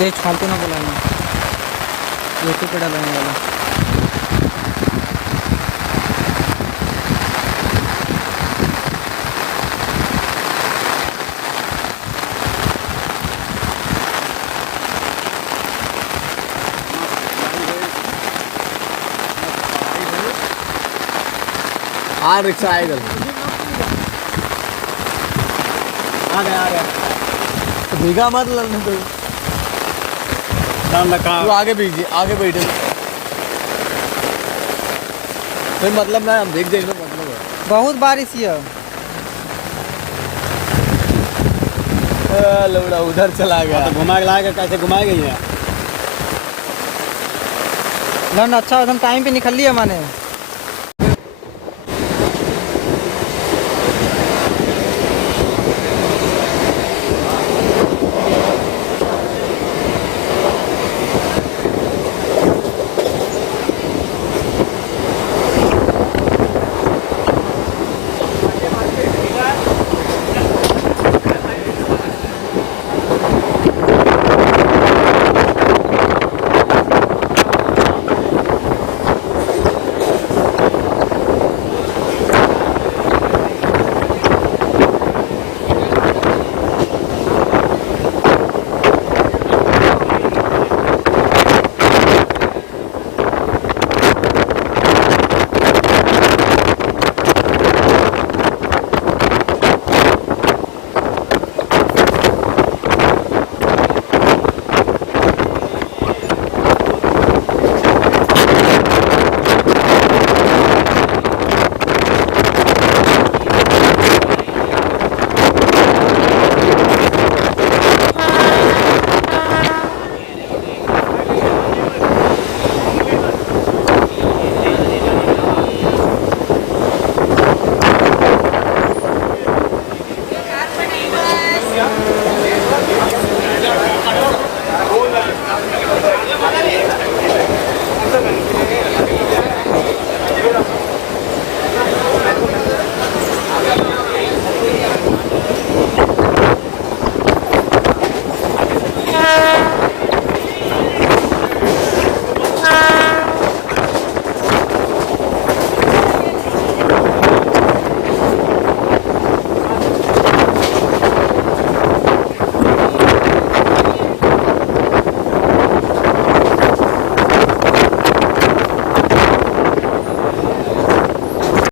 ये फालतू ना बुलाना, यूट्यूब पे डालने वाला। रिक्शा आएगा, आ गया तो भीगा मत लड़ने तो तू आगे बैठे फिर मतलब ना, हम देख मतलब है। बहुत बारिश है। लौड़ा उधर चला गया तो घुमा के लाएगा, कैसे घुमाएगा ये लड़ना अच्छा एकदम टाइम पे निकल लिया मैंने।